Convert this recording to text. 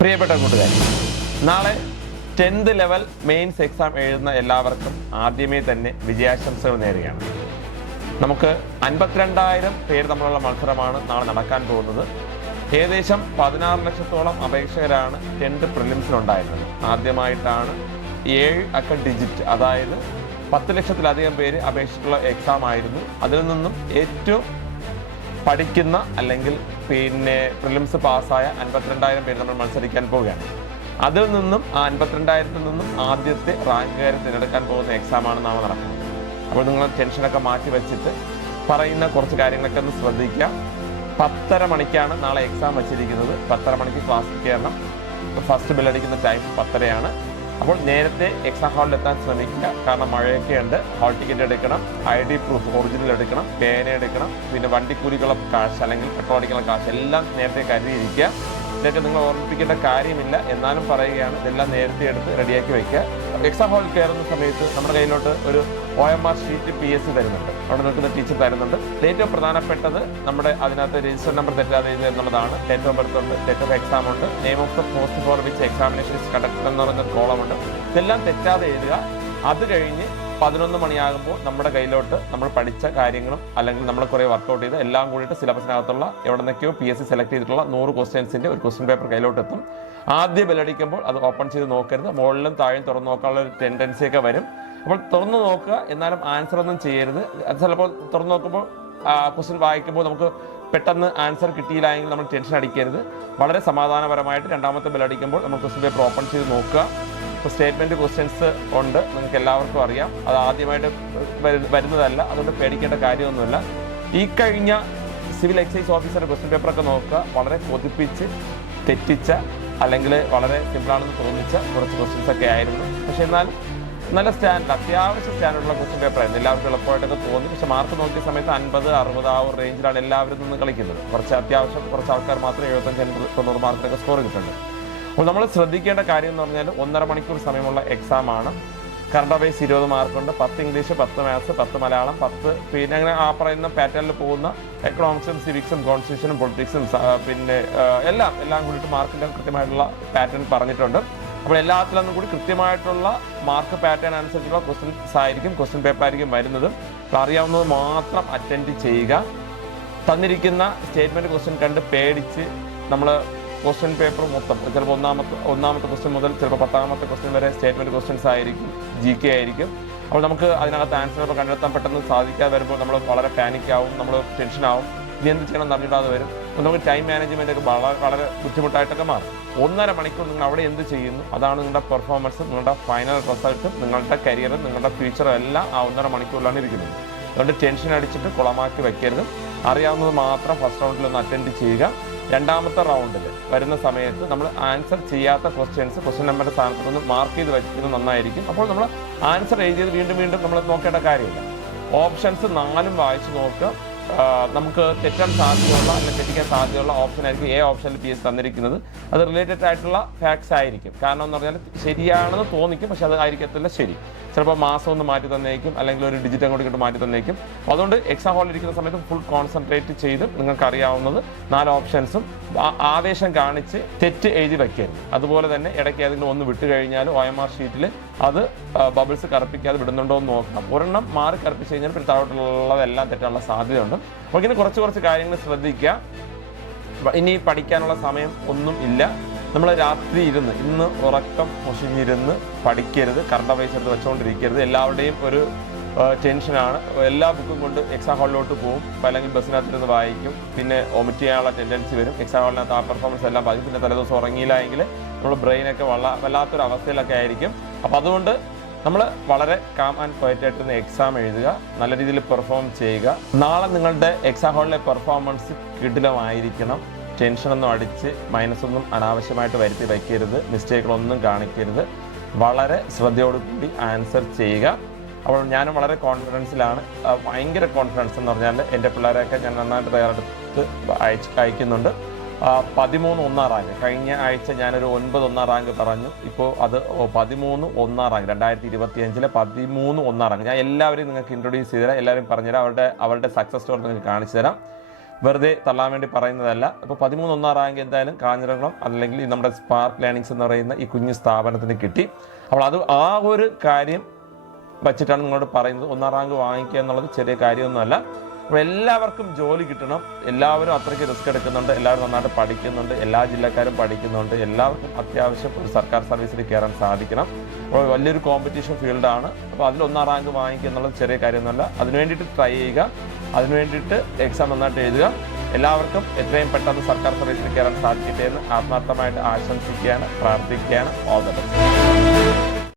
പ്രിയപ്പെട്ട കൂട്ടുകാർ നാളെ ടെൻത്ത് ലെവൽ മെയിൻസ് എക്സാം എഴുതുന്ന എല്ലാവർക്കും ആദ്യമേ തന്നെ വിജയാശംസകൾ നേരുകയാണ്. നമുക്ക് അൻപത്തിരണ്ടായിരം പേര് തമ്മിലുള്ള മത്സരമാണ് നാളെ നടക്കാൻ പോകുന്നത്. ഏകദേശം പതിനാറ് ലക്ഷത്തോളം അപേക്ഷകരാണ് ടെൻത്ത് പ്രിലിംസിനുണ്ടായിരുന്നത് ആദ്യമായിട്ടാണ് ഏഴ് അക്ക ഡിജിറ്റ് അതായത് പത്ത് ലക്ഷത്തിലധികം പേര് അപേക്ഷിച്ചിട്ടുള്ള എക്സാം ആയിരുന്നു. അതിൽ നിന്നും ഏറ്റവും പഠിക്കുന്ന അല്ലെങ്കിൽ പിന്നെ പ്രിലിംസ് പാസ്സായ അൻപത്തിരണ്ടായിരം പേര് നമ്മൾ മത്സരിക്കാൻ പോവുകയാണ്. അതിൽ നിന്നും ആ അൻപത്തിരണ്ടായിരത്തിൽ നിന്നും ആദ്യത്തെ റാങ്കുകാരെ തിരഞ്ഞെടുക്കാൻ പോകുന്ന എക്സാമാണ് നാളെ നടക്കുന്നത് അപ്പോൾ നിങ്ങൾ ടെൻഷനൊക്കെ മാറ്റി വെച്ചിട്ട് പറയുന്ന കുറച്ച് കാര്യങ്ങളൊക്കെ ഒന്ന് ശ്രദ്ധിക്കുക. പത്തര മണിക്കാണ് നാളെ എക്സാം വച്ചിരിക്കുന്നത്. പത്തര മണിക്ക് ക്ലാസ് കയറണം ഫസ്റ്റ് ബില്ലടിക്കുന്ന ടൈം പത്തരയാണ്. അപ്പോൾ നേരത്തെ എക്സാം ഹാളിൽ എത്താൻ ശ്രമിക്കുക. കാരണം മഴയൊക്കെ ഉണ്ട് ഹാൾ ടിക്കറ്റ് എടുക്കണം. ഐ ഡി പ്രൂഫ് ഒറിജിനൽ എടുക്കണം. പേന എടുക്കണം. പിന്നെ വണ്ടിക്കൂലിക്കുള്ള കാശ് അല്ലെങ്കിൽ പെട്രോൾ അടിക്കുള്ള കാശ് എല്ലാം നേരത്തെ കരുതിയിരിക്കുക. ഇതൊക്കെ നിങ്ങൾ ഓർമ്മിപ്പിക്കേണ്ട കാര്യമില്ല. എന്നാലും പറയുകയാണ് ഇതെല്ലാം നേരത്തെ എടുത്ത് റെഡിയാക്കി വയ്ക്കുക. എക്സാം ഹാളിൽ കയറുന്ന സമയത്ത് നമ്മുടെ കയ്യിലോട്ട് ഒരു O M R sheet P S C തരുന്നുണ്ട്. അവിടെ നിൽക്കുന്ന ടീച്ചർ തരുന്നുണ്ട്. ഏറ്റവും പ്രധാനപ്പെട്ടത് നമ്മുടെ അതിനകത്ത് രജിസ്റ്റർ നമ്പർ തെറ്റാതെ എന്നുള്ളതാണ് ഡേറ്റ് ഓഫ് ബർത്ത് ഉണ്ട് ഡേറ്റ് ഓഫ് എക്സാം ഉണ്ട് name of the post for which examinations conductor എന്ന് പറയുന്ന കോളം ഉണ്ട്. ഇതെല്ലാം തെറ്റാതെ എഴുതുക. അത് കഴിഞ്ഞ് പതിനൊന്ന് മണിയാകുമ്പോൾ നമ്മുടെ കയ്യിലോട്ട് നമ്മൾ പഠിച്ച കാര്യങ്ങളും അല്ലെങ്കിൽ നമ്മൾ കുറേ വർക്കൗട്ട് ചെയ്ത് എല്ലാം കൂടിയിട്ട് സിലബസിനകത്തുള്ള എവിടെ നിന്നൊക്കെയോ പി എസ് സി സെലക്ട് ചെയ്തിട്ടുള്ള നൂറ് ക്വസ്റ്റ്യൻസിന്റെ ഒരു ക്വസ്റ്റ്യൻ പേപ്പർ കയ്യിലോട്ട് എത്തും ആദ്യം ബലടിക്കുമ്പോൾ അത് ഓപ്പൺ ചെയ്ത് നോക്കരുത്. മുകളിലും താഴെയും തുറന്നു നോക്കാനുള്ള ഒരു ടെൻഡൻസി ഒക്കെ വരും. അപ്പോൾ തുറന്ന് നോക്കുക എന്നാലും ആൻസർ ഒന്നും ചെയ്യരുത്. അത് ചിലപ്പോൾ തുറന്നു നോക്കുമ്പോൾ ക്വസ്റ്റ്യൻ വായിക്കുമ്പോൾ നമുക്ക് പെട്ടെന്ന് ആൻസർ കിട്ടിയില്ല എങ്കിൽ നമ്മൾ ടെൻഷൻ അടിക്കരുത്. വളരെ സമാധാനപരമായിട്ട് രണ്ടാമത്തെ ബെല്ലടിക്കുമ്പോൾ നമ്മൾ ക്വസ്റ്റ്യൻ പേപ്പർ ഓപ്പൺ ചെയ്ത് നോക്കുക. ഇപ്പോൾ സ്റ്റേറ്റ്മെന്റ് ക്വസ്റ്റ്യൻസ് ഉണ്ട്. നിങ്ങൾക്ക് എല്ലാവർക്കും അറിയാം. അത് ആദ്യമായിട്ട് വരുന്നതല്ല. അതുകൊണ്ട് പേടിക്കേണ്ട കാര്യമൊന്നുമില്ല. ഈ കഴിഞ്ഞ സിവിൽ എക്സൈസ് ഓഫീസറുടെ ക്വസ്റ്റ്യൻ പേപ്പറൊക്കെ നോക്കുക. വളരെ കൊതിപ്പിച്ച് തെറ്റിച്ച അല്ലെങ്കിൽ വളരെ സിമ്പിളാണെന്ന് തോന്നിച്ച കുറച്ച് ക്വസ്റ്റ്യൻസ് ഒക്കെ ആയിരുന്നു. പക്ഷേ എന്നാൽ നല്ല സ്റ്റാൻഡ് അത്യാവശ്യം സ്റ്റാൻഡേർഡുള്ള ക്വസ്റ്റ്യൻ പേപ്പർ ആയിരുന്നു എല്ലാവർക്കും എളുപ്പമായിട്ടൊക്കെ തോന്നി. പക്ഷെ മാർക്ക് നോക്കിയ സമയത്ത് അൻപത് അറുപത് ആ ഒരു റേഞ്ചിലാണ് എല്ലാവരും നിന്ന് കളിക്കുന്നത്. കുറച്ച് അത്യാവശ്യം കുറച്ച് ആൾക്കാർ മാത്രം എഴുപത്തഞ്ച് അൻപത് തൊണ്ണൂറ് മാർക്കിനൊക്കെ സ്കോർ കിട്ടുന്നുണ്ട് അപ്പോൾ നമ്മൾ ശ്രദ്ധിക്കേണ്ട കാര്യം എന്ന് പറഞ്ഞാൽ ഒന്നര മണിക്കൂർ സമയമുള്ള എക്സാം ആണ്. കറണ്ട് അഫയേഴ്സ് ഇരുപത് മാർക്കുണ്ട്. പത്ത് ഇംഗ്ലീഷ് പത്ത് മാത്സ് പത്ത് മലയാളം പത്ത് പിന്നെ അങ്ങനെ ആ പറയുന്ന പാറ്റേണിൽ പോകുന്ന എക്കണോമിക്സും സിവിക്സും കോൺസ്റ്റിറ്റ്യൂഷനും പൊളിറ്റിക്സും പിന്നെ എല്ലാം എല്ലാം കൂടിയിട്ട് മാർക്കിന്റെ കൃത്യമായിട്ടുള്ള പാറ്റേൺ പറഞ്ഞിട്ടുണ്ട്. അപ്പോൾ എല്ലാത്തിലും കൂടി കൃത്യമായിട്ടുള്ള മാർക്ക് പാറ്റേൺ അനുസരിച്ചുള്ള ക്വസ്റ്റ്യൻസ് ആയിരിക്കും ക്വസ്റ്റ്യൻ പേപ്പർ ആയിരിക്കും വരുന്നത്. അപ്പോൾ അറിയാവുന്നത് മാത്രം അറ്റൻഡ് ചെയ്യുക. തന്നിരിക്കുന്ന സ്റ്റേറ്റ്മെന്റ് ക്വസ്റ്റ്യൻ കണ്ട് പേടിച്ച് നമ്മൾ ക്വസ്റ്റ്യൻ പേപ്പർ മൊത്തം ചിലപ്പോൾ ഒന്നാമത്തെ ഒന്നാമത്തെ ക്വസ്റ്റ്യൻ മുതൽ ചിലപ്പോൾ പത്താമത്തെ ക്വസ്റ്റ്യൻ വരെ സ്റ്റേറ്റ്മെന്റ് ക്വസ്റ്റ്യൻസ് ആയിരിക്കും ജി കെ ആയിരിക്കും. അപ്പോൾ നമുക്ക് അതിനകത്ത് ആൻസർ കണ്ടെത്താൻ പെട്ടെന്ന് സാധിക്കാതെ വരുമ്പോൾ നമ്മൾ വളരെ പാനിക് ആവും നമ്മൾ ടെൻഷൻ ആവും. ഇനി എന്ത് ചെയ്യണം എന്ന് അറിഞ്ഞിട്ടാതെ വരും. നമുക്ക് ടൈം മാനേജ്മെന്റ് ഒക്കെ വളരെ വളരെ ബുദ്ധിമുട്ടായിട്ടൊക്കെ മാറും. ഒന്നര മണിക്കൂർ നിങ്ങൾ അവിടെ എന്ത് ചെയ്യുന്നു അതാണ് നിങ്ങളുടെ പെർഫോമൻസ് നിങ്ങളുടെ ഫൈനൽ റിസൾട്ടും നിങ്ങളുടെ കരിയറും നിങ്ങളുടെ ഫ്യൂച്ചറും എല്ലാം ആ ഒന്നര മണിക്കൂറിലാണ് ഇരിക്കുന്നത്. അതുകൊണ്ട് ടെൻഷൻ അടിച്ചിട്ട് കുളമാക്കി വെക്കരുത്. അറിയാവുന്നത് മാത്രം ഫസ്റ്റ് റൗണ്ടിൽ ഒന്ന് അറ്റൻഡ് ചെയ്യുക. രണ്ടാമത്തെ റൗണ്ടിൽ വരുന്ന സമയത്ത് നമ്മൾ ആൻസർ ചെയ്യാത്ത ക്വസ്റ്റ്യൻസ് ക്വസ്റ്റ്യൻ നമ്പറിന്റെ സ്ഥാനത്ത് നിന്ന് മാർക്ക് ചെയ്ത് വെക്കുന്നത് നന്നായിരിക്കും. അപ്പോൾ നമ്മൾ ആൻസർ എഴുതിയത് വീണ്ടും വീണ്ടും നമ്മൾ നോക്കേണ്ട കാര്യമില്ല. ഓപ്ഷൻസ് നാലും വായിച്ച് നോക്കുക. നമുക്ക് തെറ്റാൻ സാധ്യതയുള്ള അല്ലെങ്കിൽ തെറ്റിക്കാൻ സാധ്യതയുള്ള ഓപ്ഷൻ ആയിരിക്കും എ ഓപ്ഷനിൽ പി എസ് തന്നിരിക്കുന്നത്. അത് റിലേറ്റഡ് ആയിട്ടുള്ള ഫാക്ട്സ് ആയിരിക്കും. കാരണം എന്ന് പറഞ്ഞാൽ ശരിയാണെന്ന് തോന്നിക്കും പക്ഷെ അത് ആയിരിക്കത്തില്ല ശരി. ചിലപ്പോൾ മാസം ഒന്ന് മാറ്റി തന്നേക്കും അല്ലെങ്കിൽ ഒരു ഡിജിറ്റ് അങ്ങോട്ട് മാറ്റി തന്നേക്കും. അതുകൊണ്ട് എക്സാം ഹാളിൽ ഇരിക്കുന്ന സമയത്ത് ഫുൾ കോൺസെൻട്രേറ്റ് ചെയ്ത് നിങ്ങൾക്ക് അറിയാവുന്നത് നാല് ഓപ്ഷൻസും ആവേശം കാണിച്ച് തെറ്റ് എഴുതി വയ്ക്കരുത്. അതുപോലെ തന്നെ ഇടയ്ക്ക് ഏതെങ്കിലും ഒന്ന് വിട്ടുകഴിഞ്ഞാൽ ഒ എം ആർ ഷീറ്റിൽ അത് ബബിൾസ് കറുപ്പിക്കാതെ വിടുന്നുണ്ടോ എന്ന് നോക്കണം. ഒരെണ്ണം മാറി കറുപ്പിച്ച് കഴിഞ്ഞാൽ പിന്നെ തെറ്റാനുള്ള സാധ്യതയുണ്ട്. അപ്പോൾ ഇങ്ങനെ കുറച്ച് കുറച്ച് കാര്യങ്ങൾ ശ്രദ്ധിക്കുക. ഇനി പഠിക്കാനുള്ള സമയം ഒന്നും ഇല്ല. നമ്മൾ രാത്രി ഇരുന്ന് ഇന്ന് ഉറക്കം മുഷിഞ്ഞിരുന്ന് പഠിക്കരുത് കറണ്ട പൈസ എടുത്ത് വെച്ചുകൊണ്ടിരിക്കരുത് എല്ലാവരുടെയും ഒരു ടെൻഷനാണ് എല്ലാ ബുക്കും കൊണ്ട് എക്സാം ഹാളിലോട്ട് പോകും അല്ലെങ്കിൽ ബസ്സിനകത്തിരുന്ന് വായിക്കും. പിന്നെ ഒമിറ്റ് ചെയ്യാനുള്ള ടെൻഡൻസി വരും. എക്സാം ഹാളിനകത്ത് ആ പെർഫോമൻസ് എല്ലാം ബാധിക്കും പിന്നെ തലേദിവസം ഉറങ്ങിയില്ല എങ്കിൽ നമ്മൾ ബ്രെയിനൊക്കെ വള്ള വല്ലാത്തൊരു അവസ്ഥയിലൊക്കെ ആയിരിക്കും. അപ്പം അതുകൊണ്ട് നമ്മൾ വളരെ കാം ആൻഡ് ക്വയറ്റ് ആയിട്ട് എക്സാം എഴുതുക നല്ല രീതിയിൽ പെർഫോം ചെയ്യുക. നാളെ നിങ്ങളുടെ എക്സാം ഹാളിലെ പെർഫോമൻസ് കിടിലമായിരിക്കണം. ടെൻഷനൊന്നും അടിച്ച് മൈനസ് ഒന്നും അനാവശ്യമായിട്ട് വരുത്തി വയ്ക്കരുത് മിസ്റ്റേക്കുകളൊന്നും കാണിക്കരുത്. വളരെ ശ്രദ്ധയോടുകൂടി ആൻസർ ചെയ്യുക. അപ്പോൾ ഞാനും വളരെ കോൺഫിഡൻസിലാണ് ഭയങ്കര കോൺഫിഡൻസ് എന്ന് പറഞ്ഞാൽ എന്റെ പിള്ളേരെയൊക്കെ ഞാൻ നന്നായിട്ട് തയ്യാറെടുത്ത് അയച്ച് അയക്കുന്നുണ്ട്. പതിമൂന്ന് ഒന്നാം റാങ്ക്. കഴിഞ്ഞ ആഴ്ച ഞാനൊരു ഒൻപത് ഒന്നാം റാങ്ക് പറഞ്ഞു ഇപ്പോൾ അത് പതിമൂന്ന് ഒന്നാം റാങ്ക് രണ്ടായിരത്തി ഇരുപത്തി അഞ്ചിലെ പതിമൂന്ന് ഒന്നാം റാങ്ക്. ഞാൻ എല്ലാവരെയും നിങ്ങൾക്ക് ഇൻട്രൊഡ്യൂസ് ചെയ്തുതരാം എല്ലാവരും പറഞ്ഞുതരാം. അവരുടെ അവരുടെ സക്സസ് സ്റ്റോറി നിങ്ങൾക്ക് കാണിച്ചു തരാം. വെറുതെ തള്ളാൻ വേണ്ടി പറയുന്നതല്ല. ഇപ്പോൾ പതിമൂന്ന് ഒന്നാം റാങ്ക് എന്തായാലും കാഞ്ഞിരകുളം അല്ലെങ്കിൽ നമ്മുടെ സ്പാർക്ക് ലേണിങ്സ് എന്ന് പറയുന്ന ഈ കുഞ്ഞു സ്ഥാപനത്തിന് കിട്ടി. അപ്പോൾ അത് ആ ഒരു കാര്യം വച്ചിട്ടാണ് നിങ്ങളോട് പറയുന്നത്. ഒന്നാം റാങ്ക് വാങ്ങിക്കുക എന്നുള്ളത് ചെറിയ കാര്യമൊന്നുമല്ല. അപ്പോൾ എല്ലാവർക്കും ജോലി കിട്ടണം. എല്ലാവരും അത്രയ്ക്ക് റിസ്ക് എടുക്കുന്നുണ്ട്. എല്ലാവരും നന്നായിട്ട് പഠിക്കുന്നുണ്ട്. എല്ലാ ജില്ലക്കാരും പഠിക്കുന്നുണ്ട്. എല്ലാവർക്കും അത്യാവശ്യം ഒരു സർക്കാർ സർവീസിൽ കയറാൻ സാധിക്കണം. അപ്പോൾ വലിയൊരു കോമ്പറ്റീഷൻ ഫീൽഡാണ് അപ്പോൾ അതിൽ ഒന്നാം റാങ്ക് വാങ്ങിക്കുക എന്നുള്ളത് ചെറിയ കാര്യമൊന്നുമല്ല. അതിനു വേണ്ടിയിട്ട് ട്രൈ ചെയ്യുക. അതിനു വേണ്ടിയിട്ട് എക്സാം നന്നായിട്ട് എഴുതുക. എല്ലാവർക്കും എത്രയും പെട്ടെന്ന് സർക്കാർ സർവീസിൽ കയറാൻ സാധിക്കട്ടെ എന്ന് ആത്മാർത്ഥമായിട്ട് ആശംസിക്കുകയാണ് പ്രാർത്ഥിക്കുകയാണ്. ബെസ്റ്റ്